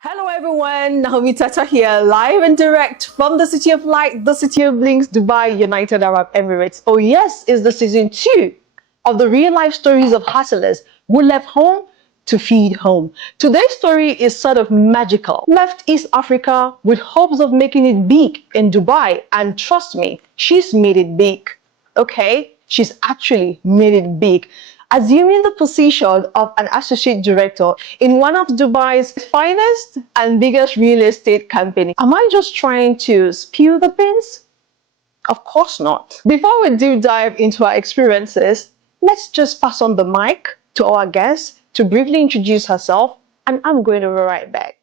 Hello everyone, Naomi Tata here, live and direct from the City of Light, the City of Links, Dubai, United Arab Emirates. Oh yes, it's the season 2 of the real life stories of hustlers who left home to feed home. Today's story is sort of magical. Left East Africa with hopes of making it big in Dubai, and trust me, she's made it big. Okay, she's actually made it big, assuming the position of an associate director in one of Dubai's finest and biggest real estate company. Am I just trying to spill the beans? Of course not. Before we deep dive into our experiences, let's just pass on the mic to our guest to briefly introduce herself, and I'm going to be right back.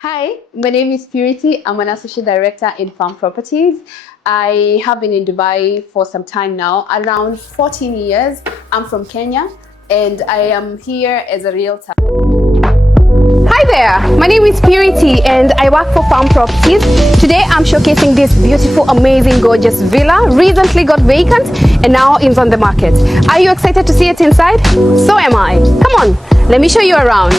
Hi, my name is Purity. I'm an associate director in Fäm Properties. I have been in Dubai for some time now, around 14 years. I'm from Kenya and I am here as a realtor. Hi there, my name is Purity and I work for Fäm Properties. Today I'm showcasing this beautiful, amazing, gorgeous villa. Recently got vacant and now is on the market. Are you excited to see it inside? So am I. Come on, let me show you around.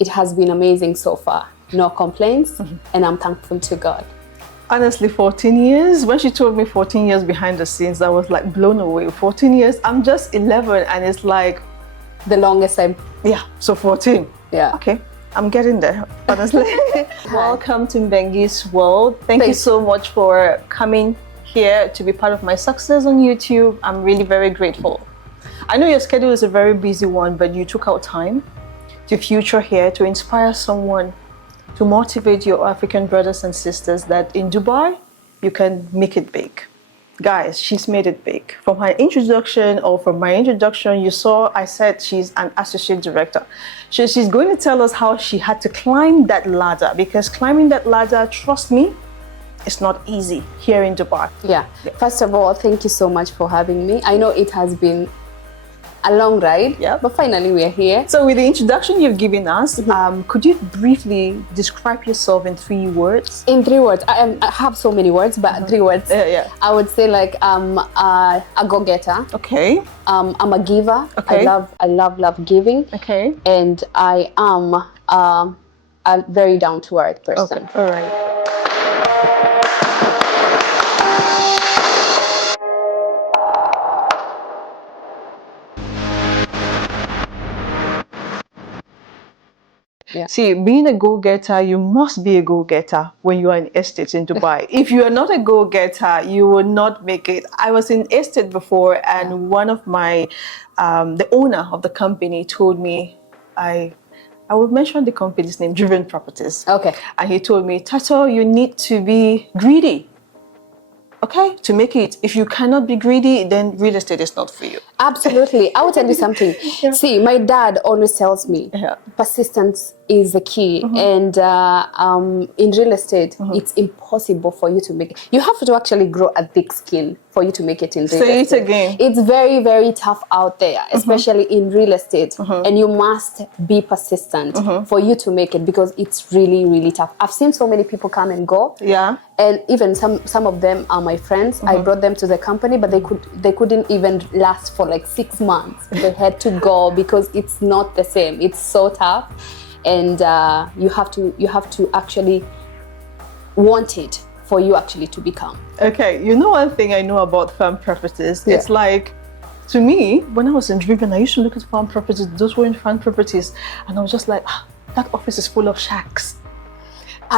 It has been amazing so far. No complaints, and I'm thankful to God. Honestly, 14 years. When she told me 14 years behind the scenes, I was like blown away. 14 years, I'm just 11 and it's like... The longest time. Yeah, so 14. Yeah. Okay, I'm getting there, honestly. Welcome to Mbengi's world. Thank you so much for coming here to be part of my success on YouTube. I'm really very grateful. I know your schedule is a very busy one, but you took out time to feature here to inspire someone, to motivate your African brothers and sisters that in Dubai, you can make it big. Guys, she's made it big. From her introduction or from my introduction, you saw I said she's an associate director. She's going to tell us how she had to climb that ladder, because climbing that ladder, trust me, it's not easy here in Dubai. Yeah. First of all, thank you so much for having me. I know it has been a long ride, but finally we're here. So with the introduction you've given us, could you briefly describe yourself in 3 words? In 3 words, I have so many words, but 3 words. I would say like I'm a go-getter. Okay. I'm a giver. Okay. I love giving. Okay. And I am a very down-to-earth person. Okay. All right. Yeah. See, being a go-getter, you must be a go-getter when you are in estates in Dubai. If you are not a go-getter, you will not make it. I was in estate before, and one of my, the owner of the company told me, I will mention the company's name, Fäm Properties. Okay. And he told me, Tato, you need to be greedy. Okay, to make it. If you cannot be greedy, then real estate is not for you. Absolutely. I will tell you something. See, my dad always tells me persistence is the key. And in real estate, it's impossible for you to make it. You have to actually grow a thick skin for you to make it in real estate. Say it again. It's very, very tough out there, especially in real estate. And you must be persistent for you to make it, because it's really, really tough. I've seen so many people come and go. Yeah. And even some of them are my friends. I brought them to the company, but they couldn't even last for like 6 months. They had to go because it's not the same. It's so tough, and you have to actually want it for you actually to become. Okay, you know one thing I know about Fäm Properties. It's like, to me, when I was in Driven, I used to look at Fäm Properties. Those were in Fäm Properties, and I was just like, that office is full of shacks.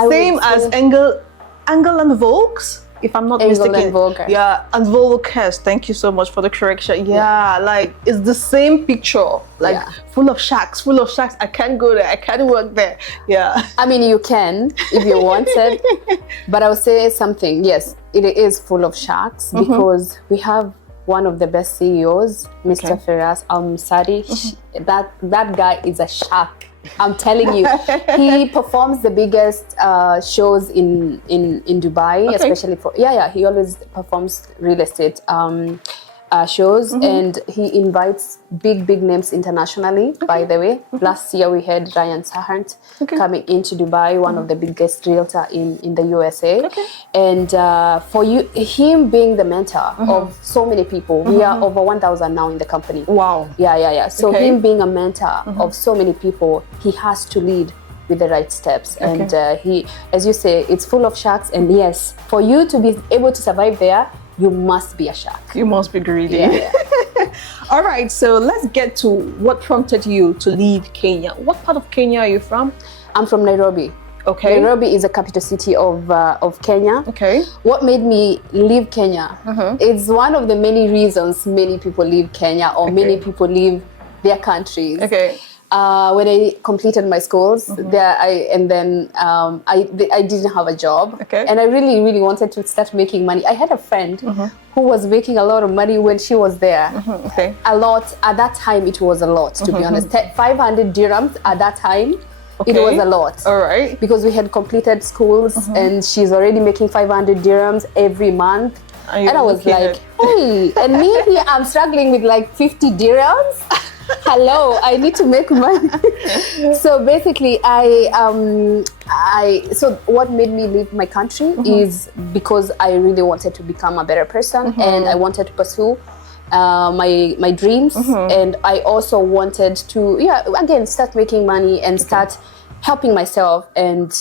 Same as Engel and Volks. if I'm not Angle mistaken. and vulgar. Yeah, and vulgar. Thank you so much for the correction. Yeah, like it's the same picture, like full of sharks, full of sharks. I can't go there. I can't work there. Yeah. I mean, you can if you wanted, but I would say something. Yes, it is full of sharks because we have one of the best CEOs, Mr. Firas Al-Musari. That guy is a shark. I'm telling you, he performs the biggest shows in Dubai, especially for he always performs real estate shows, and he invites big names internationally. By the way, last year we had Ryan Sahant coming into Dubai, one of the biggest realtor in the USA, and for him being the mentor of so many people, we are over 1,000 now in the company. Wow. Yeah. So him being a mentor of so many people, he has to lead with the right steps, and he, as you say, it's full of sharks, and yes, for you to be able to survive there, you must be a shark. You must be greedy. Yeah. All right, so let's get to what prompted you to leave Kenya. What part of Kenya are you from? I'm from Nairobi. Okay. Nairobi is the capital city of Kenya. Okay. What made me leave Kenya? It's one of the many reasons many people leave Kenya, or many people leave their countries. Okay. When I completed my schools, I didn't have a job, and I really wanted to start making money. I had a friend who was making a lot of money when she was there. A lot at that time. It was a lot, to be honest. 500 dirhams at that time. It was a lot. All right. Because we had completed schools, and she's already making 500 dirhams every month. And I was like, hey, and me, I'm struggling with like 50 dirhams. Hello, I need to make money. So basically, so what made me leave my country is because I really wanted to become a better person, and I wanted to pursue my dreams, and I also wanted to again start making money and start helping myself and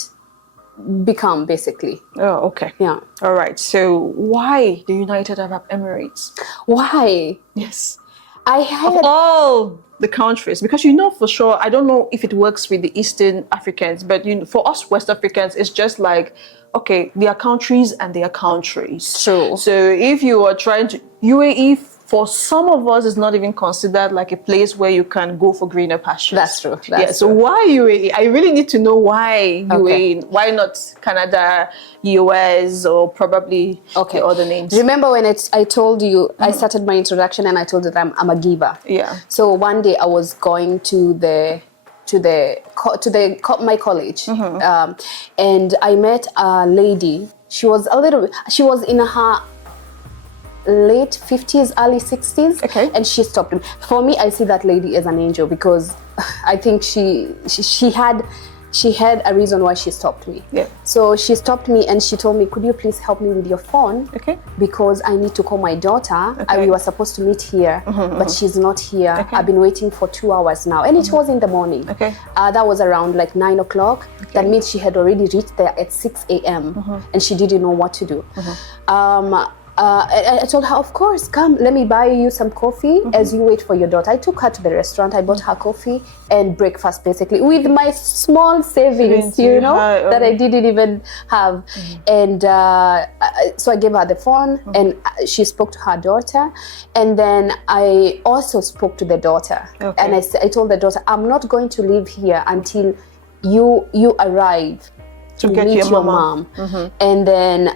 become, basically. Oh, okay. Yeah. All right. So why the United Arab Emirates? Why? Yes. I had of all the countries, because for sure, I don't know if it works with the Eastern Africans, but for us West Africans, it's just like, okay, they are countries and they are countries. True. So if you are trying to, UAE, for some of us, is not even considered like a place where you can go for greener pastures. That's true. So why UAE? I really need to know why UAE. Why not Canada, US, or probably the other names? Remember when I told you, I started my introduction and I told you that I'm a giver. Yeah. So one day I was going to my college, and I met a lady. She was in her late 50s, early 60s, and she stopped me. For me, I see that lady as an angel, because I think she had a reason why she stopped me. Yeah. So she stopped me and she told me, could you please help me with your phone? Because I need to call my daughter. We were supposed to meet here, but she's not here. I've been waiting for 2 hours now, and it was in the morning. That was around like 9 o'clock. That means she had already reached there at 6 a.m. and she didn't know what to do. I told her, of course, come, let me buy you some coffee as you wait for your daughter. I took her to the restaurant. I bought her coffee and breakfast, basically, with my small savings, that I didn't even have. And so I gave her the phone, and she spoke to her daughter. And then I also spoke to the daughter. And I told the daughter, I'm not going to leave here until you arrive to meet your mom. And then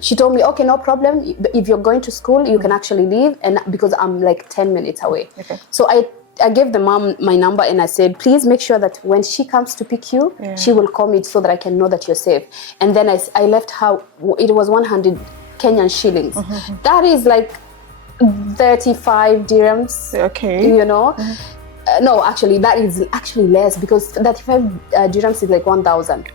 she told me, okay, no problem. If you're going to school, you can actually leave, and because I'm like 10 minutes away. So I gave the mom my number, and I said, please make sure that when she comes to pick you, she will call me so that I can know that you're safe. And then I left her. It was 100 Kenyan shillings. That is like 35 dirhams. No, actually, that is actually less, because 35 dirhams is like 1,000.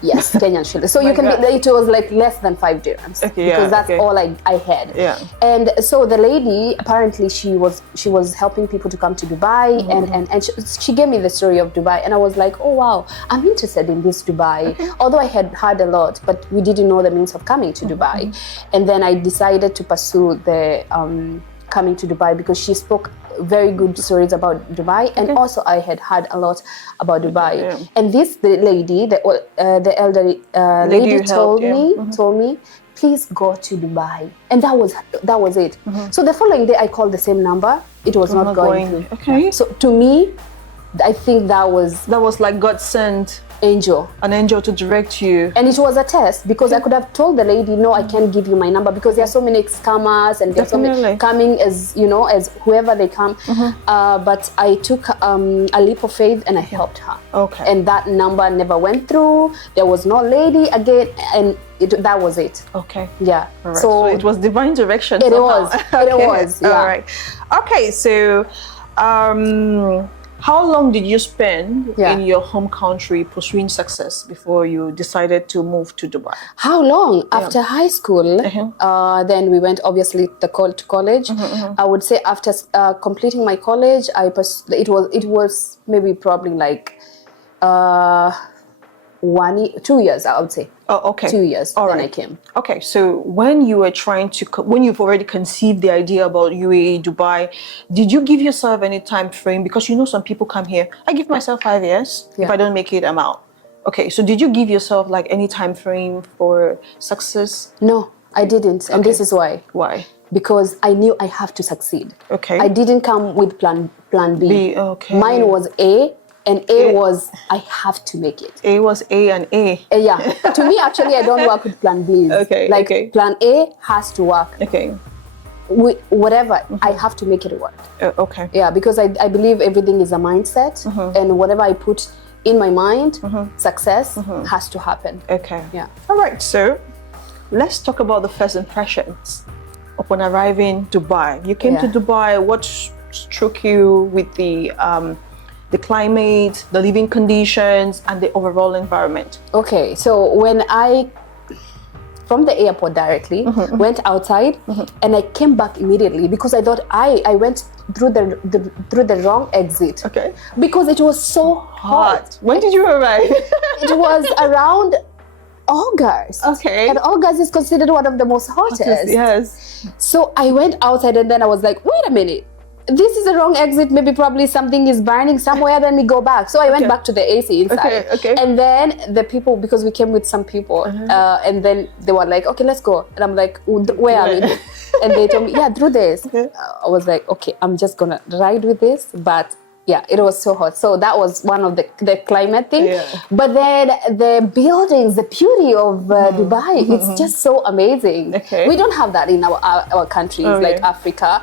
Yes, Kenyan shillings. So it was like less than 5 dirhams, because that's all I had. And so the lady, apparently she was helping people to come to Dubai, and she gave me the story of Dubai, and I was like, oh wow, I'm interested in this Dubai. Although I had heard a lot, but we didn't know the means of coming to Dubai. And then I decided to pursue the coming to Dubai, because she spoke very good stories about Dubai, and also I had heard a lot about Dubai. And the lady, the elderly lady told me, please go to Dubai. And that was it. So the following day, I called the same number. It was not going through. Okay. So to me, I think that was like God sent angel. An angel to direct you. And it was a test, because I could have told the lady, no, I can't give you my number, because there are so many scammers and there's so many coming as, as whoever they come. But I took a leap of faith and I helped her. Okay. And that number never went through. There was no lady again, and that was it. Okay. Yeah. Right. So it was divine direction. It was. It was. Yeah. All right. Okay. So, how long did you spend in your home country pursuing success before you decided to move to Dubai? How long? After high school, then we went obviously to college. I would say after completing my college, it was maybe probably like 2 years, I would say. Oh, okay. 2 years. All then right. I came. Okay, so when you were when you've already conceived the idea about UAE, Dubai, did you give yourself any time frame? Because some people come here, I give myself 5 years. If I don't make it, I'm out. Okay, so did you give yourself like any time frame for success? No, I didn't. And this is why. Why? Because I knew I have to succeed. Okay. I didn't come with plan B. Okay. Mine was A. And A was, I have to make it. A was A and A. Yeah. To me, actually, I don't work with plan Bs. Okay. Like, plan A has to work. Okay. With whatever, I have to make it work. Okay. Yeah, because I believe everything is a mindset. And whatever I put in my mind, success has to happen. Okay. Yeah. All right. So let's talk about the first impressions upon arriving Dubai. You came to Dubai. What struck you with the climate, the living conditions, and the overall environment? Okay, so when I, from the airport directly, went outside, and I came back immediately because I thought I went through the wrong exit. Okay. Because it was so hot. When did you arrive? It was around August. Okay. And August is considered one of the most hottest. Yes. So I went outside and then I was like, wait a minute. This is the wrong exit. Maybe probably something is burning somewhere. Then we go back. So I went back to the AC inside. Okay. And then the people, because we came with some people, and then they were like, okay, let's go. And I'm like, where are we? And they told me, through this. I was like, okay, I'm just gonna ride with this. But yeah, it was so hot. So that was one of the climate thing. Yeah. But then the buildings, the beauty of Dubai, it's just so amazing. Okay. We don't have that in our countries, like Africa.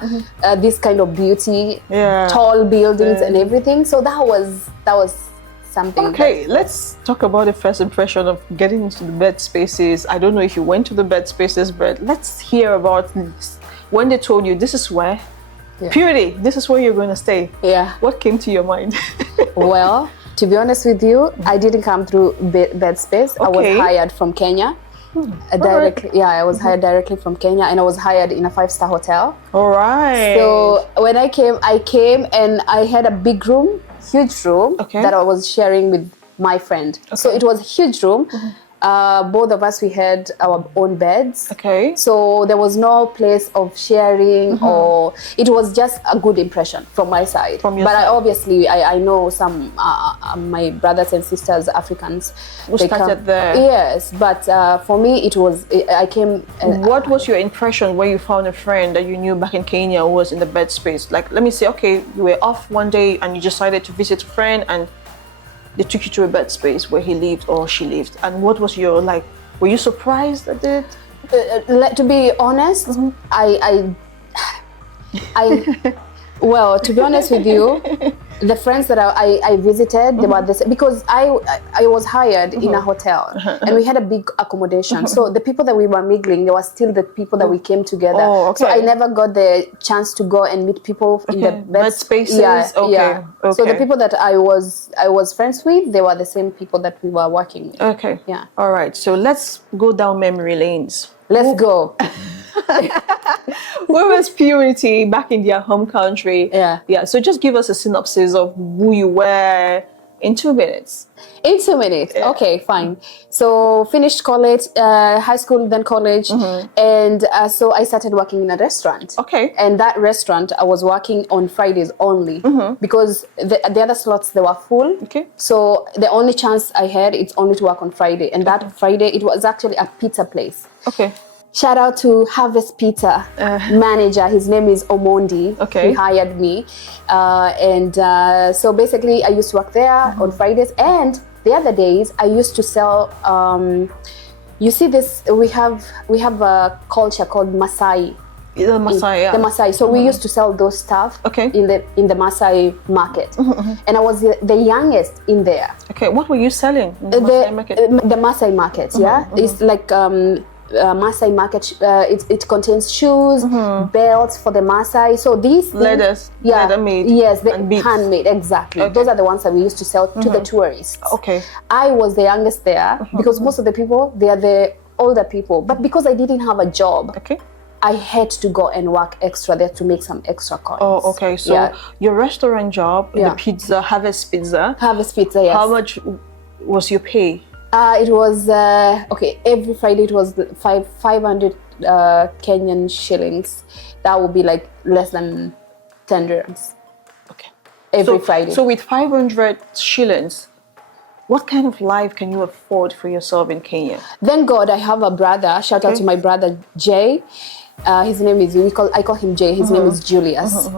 This kind of beauty, tall buildings and everything. So that was something. Okay, let's talk about the first impression of getting into the bed spaces. I don't know if you went to the bed spaces, but let's hear about when they told you this is where. Purity, this is where you're going to stay. Yeah. What came to your mind? Well, to be honest with you, I didn't come through bed space. I was hired from Kenya. Directly. Yeah, I was hired directly from Kenya, and I was hired in a 5-star hotel. All right. So when I came and I had a big room, huge room that I was sharing with my friend. So it was a huge room. Both of us, we had our own beds. Okay. So there was no place of sharing, or it was just a good impression from my side. From your side. I know some my brothers and sisters, Africans, who started there. Yes, but for me, I came. What was your impression when you found a friend that you knew back in Kenya who was in the bed space? Like, let me say, okay, you were off one day and you decided to visit a friend, and they took you to a bed space where he lived or she lived. And what was your, were you surprised at it? To be honest, well, to be honest with you, the friends that I visited, they were the same, because I was hired in a hotel and we had a big accommodation. So the people that we were mingling, they were still the people that we came together. Oh, okay. So I never got the chance to go and meet people in the bed spaces. Yeah, okay. So the people that I was friends with, they were the same people that we were working with. Okay. Yeah. All right. So let's go down memory lanes. Let's go. Where was Purity back in their home country? Yeah. So just give us a synopsis of who you were in 2 minutes. In 2 minutes. Yeah. Okay, fine. So finished college, high school, then college. And so I started working in a restaurant. Okay. And that restaurant, I was working on Fridays only because the other slots, they were full. Okay. So the only chance I had, it's only to work on Friday. And that Friday, it was actually a pizza place. Okay. Shout out to Harvest Pizza manager. His name is Omondi. Okay. He hired me. So basically I used to work there on Fridays, and the other days I used to sell, you see this, we have a culture called Maasai. The Maasai, yeah. The Maasai. So we used to sell those stuff in the Maasai market. And I was the youngest in there. Okay, what were you selling in the Maasai market? The Maasai market, yeah. It's like Maasai market. It contains shoes, belts for the Maasai. So these things, leather made, yes, and beads. handmade, exactly. Okay. Those are the ones that we used to sell to the tourists. Okay. I was the youngest there because most of the people, they are the older people. But because I didn't have a job, I had to go and work extra there to make some extra coins. Oh, okay. So your restaurant job, the pizza, Harvest Pizza. Harvest Pizza, yes. How much was your pay? It was every Friday it was 500 Kenyan shillings. That would be like less than 10 dirhams. Okay. Every Friday. So with 500 shillings, what kind of life can you afford for yourself in Kenya? Thank God I have a brother. Shout out to my brother Jay. His name is I call him Jay. His name is Julius.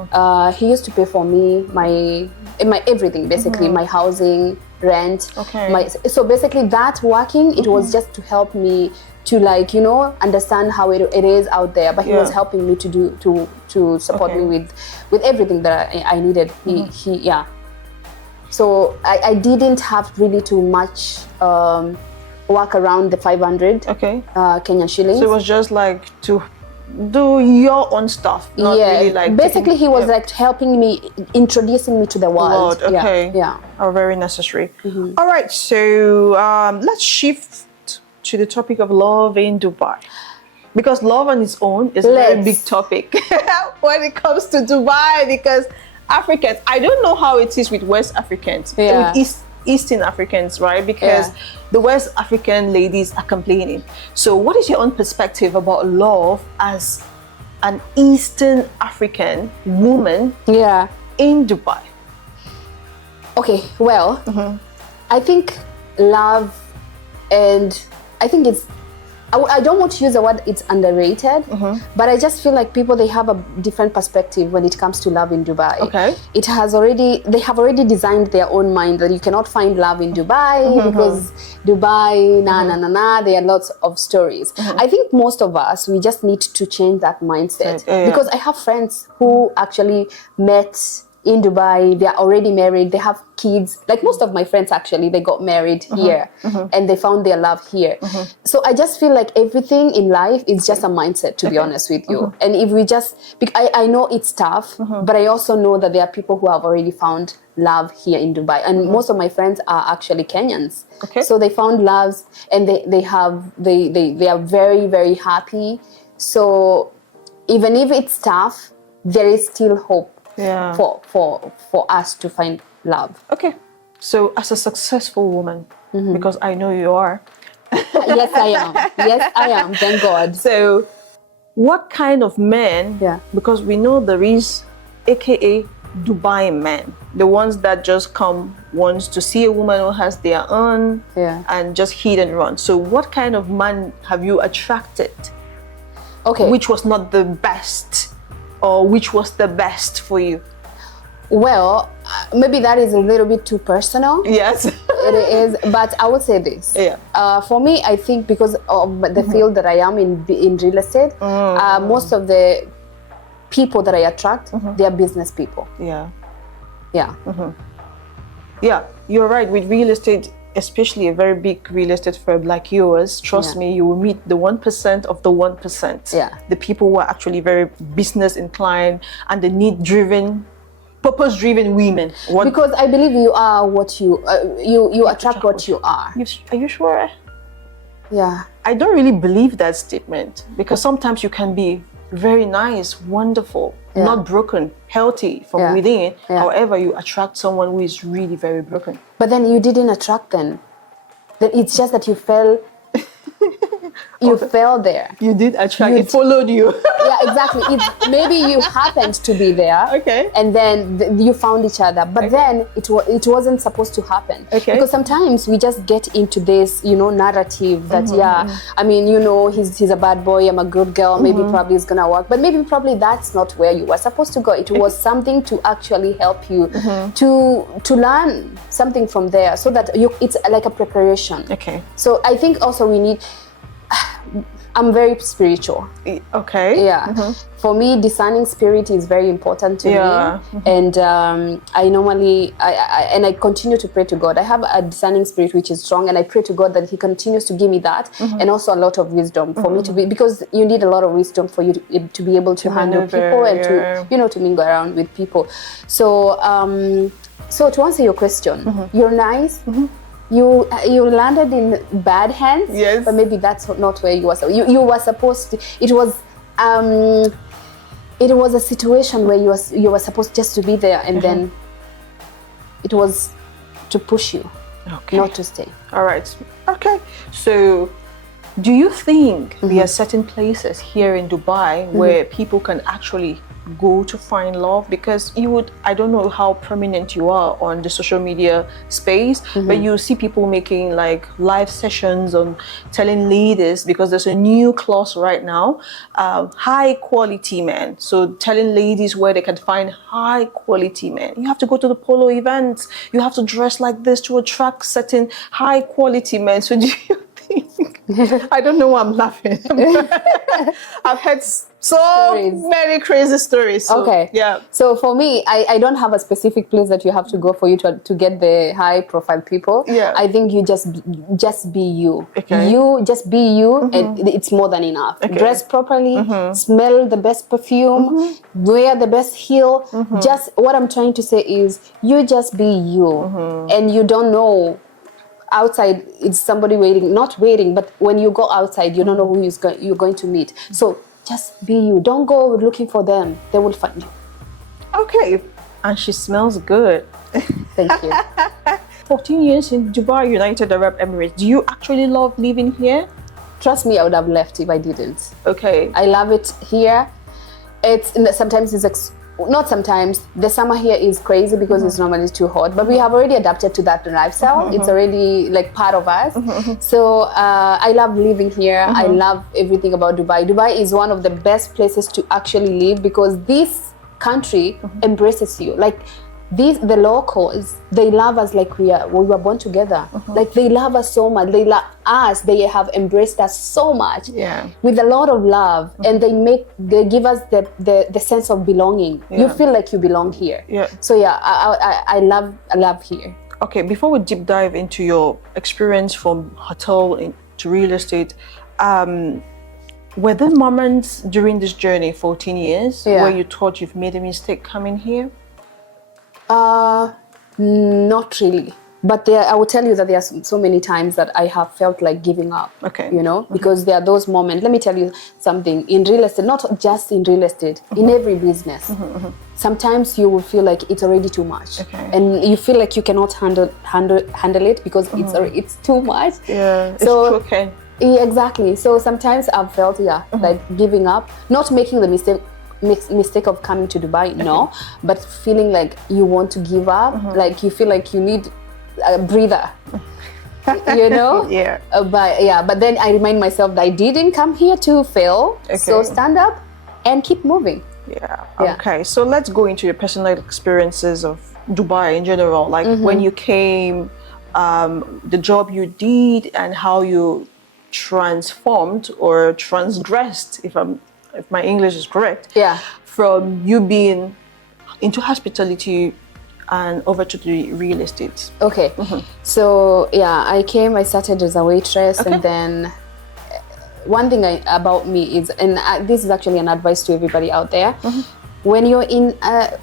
He used to pay for me my everything, basically my housing, rent. Okay. So basically that working, it was just to help me to understand how it is out there. But he was helping me to support me with everything that I needed. So I didn't have really too much work around the 500 Kenyan shillings. So it was just like to do your own stuff, not really like basically he was like helping me, introducing me to the world. Okay. Yeah. Oh, very necessary. All right, so let's shift to the topic of love in Dubai, because love on its own is a very big topic when it comes to Dubai, because Africans, I don't know how it is with West Africans, with Eastern Africans, right? Because the West African ladies are complaining. So what is your own perspective about love as an Eastern African woman in Dubai? Okay, well, I think love, and I think I don't want to use the word it's underrated, but I just feel like people, they have a different perspective when it comes to love in Dubai. Okay. They have already designed their own mind that you cannot find love in Dubai because Dubai, there are lots of stories. I think most of us, we just need to change that mindset, because I have friends who actually met in Dubai, they're already married, they have kids. Like most of my friends actually, they got married here and they found their love here. So I just feel like everything in life is just a mindset, to be honest with you. And if we just, I know it's tough, but I also know that there are people who have already found love here in Dubai. And most of my friends are actually Kenyans. So they found loves, and they are very, very happy. So even if it's tough, there is still hope. For us to find love. Okay. So as a successful woman, because I know you are. Yes, I am. Yes, I am. Thank God. So what kind of men, because we know there is AKA Dubai men, the ones that just come once to see a woman who has their own and just hit and run. So what kind of man have you attracted? Okay. Which was not the best? Or which was the best for you? Well, maybe that is a little bit too personal. Yes. It is, but I would say this. For me, I think because of the field that I am in real estate, most of the people that I attract, they are business people. Yeah, you're right. With real estate, especially a very big real estate firm like yours, trust me, you will meet the 1% of the 1%. The people who are actually very business inclined and the need-driven, purpose-driven women. Because I believe you are what you attract what you are. Are you sure? Yeah. I don't really believe that statement, because sometimes you can be very nice, wonderful, not broken, healthy from within. However, you attract someone who is really very broken. But then you didn't attract them. Then it's just that you fell You fell there. You did attract. It followed you. Yeah, exactly. Maybe you happened to be there. Okay. And then you found each other, but then it wasn't supposed to happen. Okay. Because sometimes we just get into this, narrative that I mean, he's a bad boy, I'm a good girl. Maybe probably it's gonna work, but maybe probably that's not where you were supposed to go. It was something to actually help you to learn something from there, so that it's like a preparation. Okay. So I think also we need. I'm very spiritual. Okay. Yeah. For me, discerning spirit is very important to me. And I normally, I continue to pray to God. I have a discerning spirit which is strong, and I pray to God that He continues to give me that, and also a lot lot of wisdom for me to be, because you need a lot of wisdom for you to be able to handle people and to mingle around with people. So, so to answer your question, you're nice. You landed in bad hands, yes, but maybe that's not where you were. So you were supposed to. It was a situation where you were supposed just to be there, and then it was to push you, not to stay. All right. Okay. So, do you think there are certain places here in Dubai where people can actually go to find love? Because I don't know how prominent you are on the social media space, but you see people making like live sessions on telling ladies, because there's a new clause right now, high quality men. So telling ladies where they can find high quality men. You have to go to the polo events. You have to dress like this to attract certain high quality men. So do you think? I don't know why I'm laughing. I've heard many crazy stories. So, okay. Yeah. So for me, I don't have a specific place that you have to go for you to get the high profile people. Yeah. I think you just be you. Okay. You just be you, and it's more than enough. Okay. Dress properly, smell the best perfume, wear the best heel. Just what I'm trying to say is you just be you, and you don't know. Outside, it's somebody not waiting, but when you go outside, you don't know who you're going to meet. So just be you. Don't go looking for them. They will find you. Okay. And she smells good. Thank you. 14 years in Dubai, United Arab Emirates. Do you actually love living here? Trust me, I would have left if I didn't. Okay. I love it here. Sometimes it's not sometimes. The summer here is crazy because it's normally too hot, but we have already adapted to that lifestyle. It's already like part of us. So I love living here. I love everything about Dubai. Dubai is one of the best places to actually live because this country embraces you. Like the locals, they love us like we were born together. Like they love us so much. They love us. They have embraced us so much with a lot of love, and they give us the sense of belonging. You feel like you belong here. So I love here. Okay, before we deep dive into your experience from hotel to real estate, were there moments during this journey, 14 years, where you thought you've made a mistake coming here? Not really. But I will tell you that there are so many times that I have felt like giving up. Okay. Because there are those moments. Let me tell you something. In real estate, not just in real estate, in every business, sometimes you will feel like it's already too much, and you feel like you cannot handle it because it's too much. Yeah. So it's okay. Yeah, exactly. So sometimes I've felt like giving up, not making the mistake of coming to Dubai, no, but feeling like you want to give up, like you feel like you need a breather, but then I remind myself that I didn't come here to fail, so stand up and keep moving. Okay, so let's go into your personal experiences of Dubai in general, like when you came, the job you did, and how you transformed or transgressed, if my English is correct, from you being into hospitality and over to the real estate. Okay. So I started as a waitress, and then one thing about me is, and this is actually an advice to everybody out there, when you're in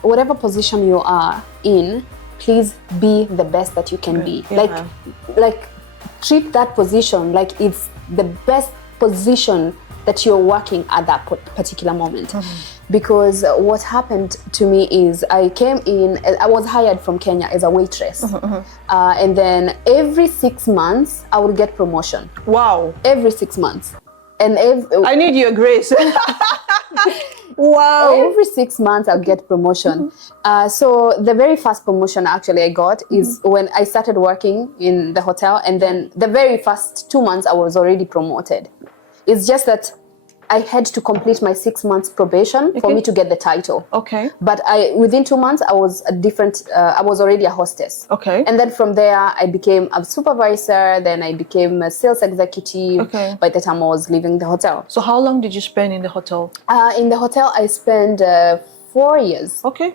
whatever position you are in, please be the best that you can be. Like treat that position like it's the best position that you're working at that particular moment. Because what happened to me is I was hired from Kenya as a waitress. And then every 6 months I would get promotion. Wow. Every 6 months. And I need your grace. Wow. every 6 months I'll get promotion. So the very first promotion actually I got is when I started working in the hotel, and then the very first 2 months I was already promoted. It's just that I had to complete my 6 months probation for me to get the title. Okay. But within 2 months I was I was already a hostess. Okay. And then from there I became a supervisor, then I became a sales executive. Okay. By the time I was leaving the hotel. So how long did you spend in the hotel? In the hotel I spent 4 years. Okay.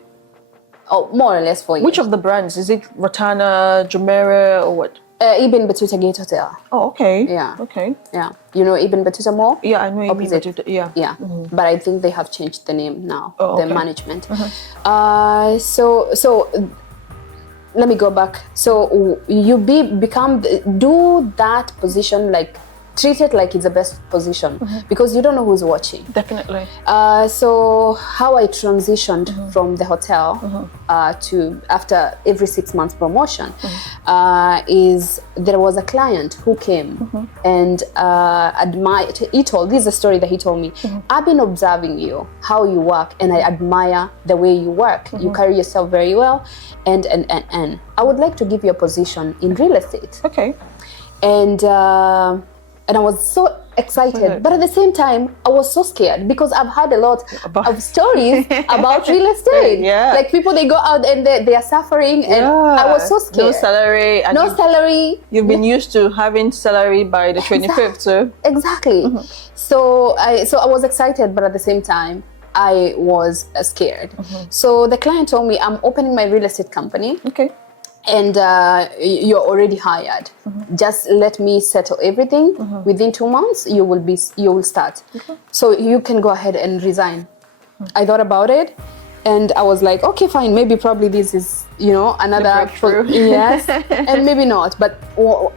Oh, more or less 4 years. Which of the brands? Is it Rotana, Jumeirah, or what? Ibn Battuta Gate Hotel. Oh, okay. Yeah. Okay. Yeah. You know Ibn Battuta Mall? Yeah, I know Ibn Opposite. Battuta. Yeah. Yeah. But I think they have changed the name now, Oh, the okay. management. So let me go back. So you do that position, like treat it like it's the best position, because you don't know who's watching. Definitely. So how I transitioned from the hotel to after every 6 months promotion is there was a client who came and admired. This is a story that he told me. I've been observing you, how you work, and I admire the way you work. You carry yourself very well, and I would like to give you a position in real estate. Okay. And I was so excited, but at the same time, I was so scared because I've had a lot of stories about real estate. Yeah. Like people, they go out and they are suffering, and I was so scared. No salary. And No salary. You've been used to having salary by the 25th, so. Exactly. So I was excited, but at the same time, I was scared. So the client told me, I'm opening my real estate company. Okay. And you're already hired. Just let me settle everything. Within 2 months, you will start. So you can go ahead and resign. I thought about it, and I was like, okay, fine. Maybe probably this is another breakthrough. Yes, and maybe not. But for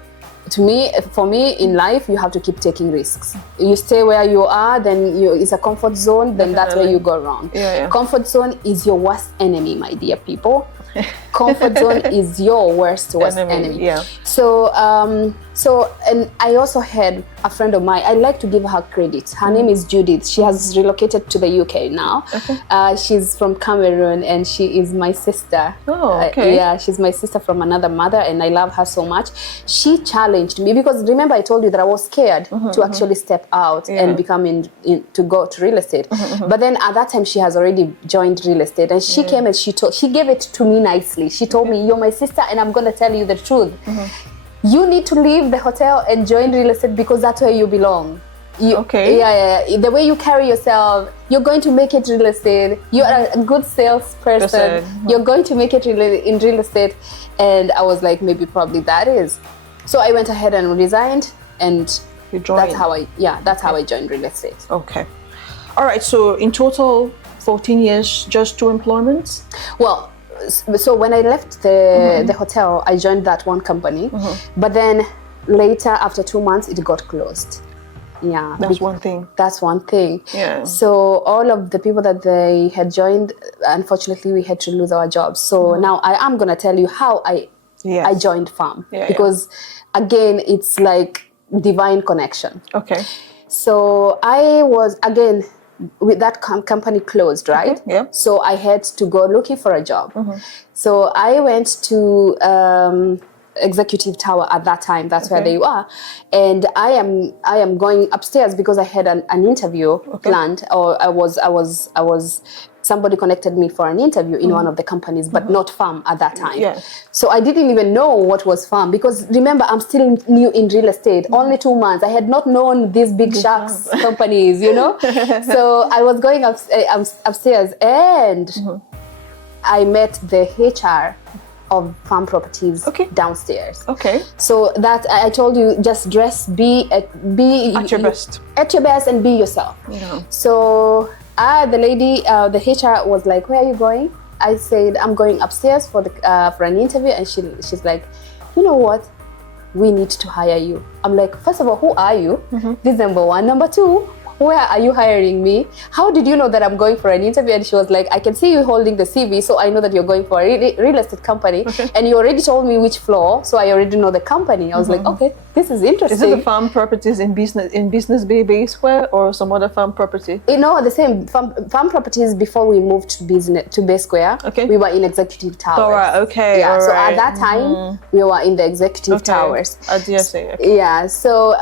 me in life, you have to keep taking risks. You stay where you are, then it's a comfort zone. Then that's where you go wrong. Yeah. Comfort zone is your worst enemy, my dear people. Comfort zone is your worst enemy. Yeah. So and I also had a friend of mine. I like to give her credit. Her name is Judith. She has relocated to the UK now. Okay. She's from Cameroon, and she is my sister. Oh, okay. Yeah, she's my sister from another mother, and I love her so much. She challenged me because remember I told you that I was scared to actually step out and become to go to real estate. But then at that time she has already joined real estate, and she came and she gave it to me nicely. She told me, you're my sister, and I'm going to tell you the truth. You need to leave the hotel and join real estate because that's where you belong. Okay. Yeah. The way you carry yourself, you're going to make it real estate. You are a good salesperson. You're going to make it in real estate. And I was like, maybe probably that is. So I went ahead and resigned, and You joined. that's how I joined real estate. Okay. All right. So in total, 14 years, just 2 employments? Well, so when I left the hotel, I joined that one company, but then later, after 2 months, it got closed. Yeah, That's one thing. That's one thing. Yeah. So all of the people that they had joined, unfortunately, we had to lose our jobs. So now I am gonna tell you how I joined Fäm, because again, it's like divine connection. Okay. So I was again. With that company closed, right? Okay, yeah. So I had to go looking for a job. So I went to Executive Tower at that time. That's where they were, and I am going upstairs because I had an interview planned, or I was. Somebody connected me for an interview in one of the companies, but not Fäm at that time. Yeah. So I didn't even know what was Fäm, because remember, I'm still new in real estate, only 2 months. I had not known these big sharks companies, So I was going upstairs, and I met the HR of Fäm Properties downstairs. Okay. So that I told you, just dress, be at your best. At your best, and be yourself. Yeah. So the lady, the HR was like, "Where are you going?" I said, "I'm going upstairs for an interview," and she's like, "You know what? We need to hire you." I'm like, "First of all, who are you?" This is number one. Number two, where are you hiring me? How did you know that I'm going for an interview? And she was like, I can see you holding the CV, so I know that you're going for a real estate company. Okay. And you already told me which floor, so I already know the company. I was like, okay, this is interesting. Is it the Fäm Properties in Business Bay Square or some other Fäm Property? No, the same. Fäm Properties before we moved to Bay Square. Okay. We were in Executive Towers. All right, okay. Yeah, all so right. at that time, we were in the Executive Towers. DSA. Okay. Yeah, so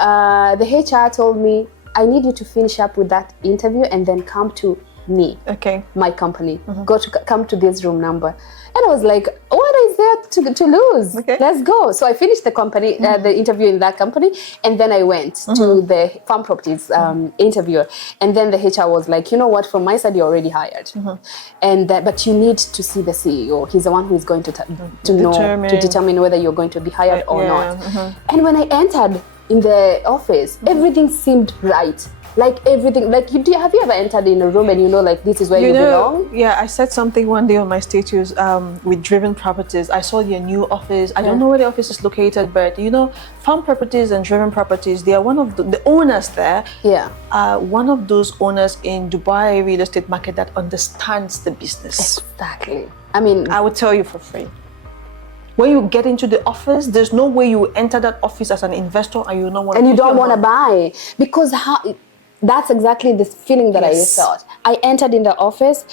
the HR told me, I need you to finish up with that interview and then come to me, my company. Come to this room number. And I was like, what is there to lose? Okay. Let's go. So I finished the company, the interview in that company, and then I went to the Fäm Properties interview. And then the HR was like, you know what, from my side, you're already hired. And but you need to see the CEO. He's the one who is going to determine whether you're going to be hired or not. And when I entered in the office, everything seemed right. Like everything, like have you ever entered in a room and you know, like this is where you belong? Yeah, I said something one day on my status with Driven Properties. I saw their new office. I don't know where the office is located, but you know, Fäm Properties and Driven Properties, they are one of the owners there. Yeah. One of those owners in Dubai real estate market that understands the business. Exactly. I mean, I would tell you for free. When you get into the office, there's no way you enter that office as an investor and you don't want to. And you don't want to buy, because that's exactly the feeling that I felt. I entered in the office,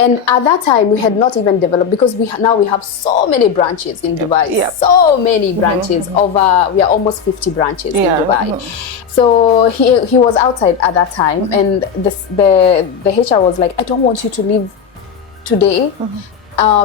and at that time we had not even developed, because now we have so many branches in Dubai. So many branches. We are almost 50 branches in Dubai. So he was outside at that time, and the HR was like, I don't want you to leave today.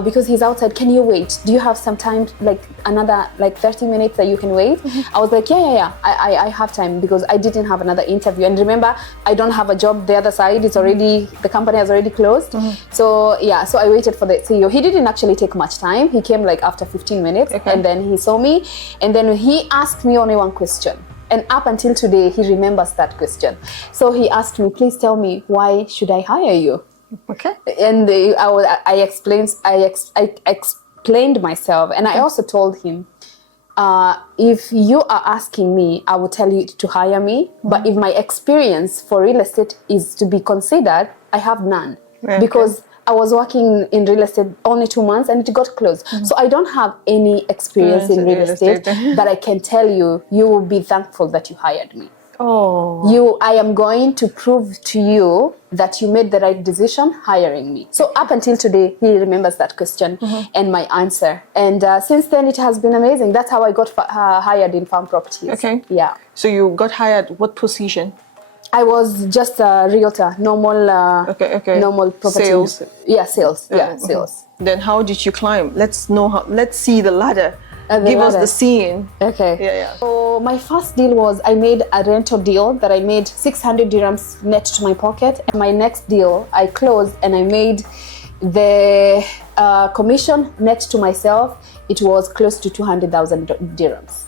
Because he's outside, can you wait? Do you have some time, like another 30 minutes that you can wait? I was like, yeah, I have time, because I didn't have another interview. And remember, I don't have a job the other side. It's already, the company has already closed. So yeah, so I waited for the CEO. He didn't actually take much time. He came like after 15 minutes and then he saw me. And then he asked me only one question. And up until today, he remembers that question. So he asked me, please tell me, why should I hire you? Okay. And I explained myself, and I also told him, if you are asking me, I will tell you to hire me. But if my experience for real estate is to be considered, I have none. Because I was working in real estate only 2 months and it got closed. So I don't have any experience in real estate, but I can tell you, you will be thankful that you hired me. I am going to prove to you that you made the right decision hiring me. So up until today, he remembers that question and my answer. And since then, it has been amazing. That's how I got hired in Fäm Properties. Okay. Yeah. So you got hired, what position? I was just a realtor, normal property. Sales. Yeah, sales. Yeah, sales. Then how did you climb? Let's see the ladder. Give us the scene. Okay. Yeah. So my first deal was, I made a rental deal that I made 600 dirhams net to my pocket. And my next deal I closed and I made the commission net to myself. It was close to 200,000 dirhams.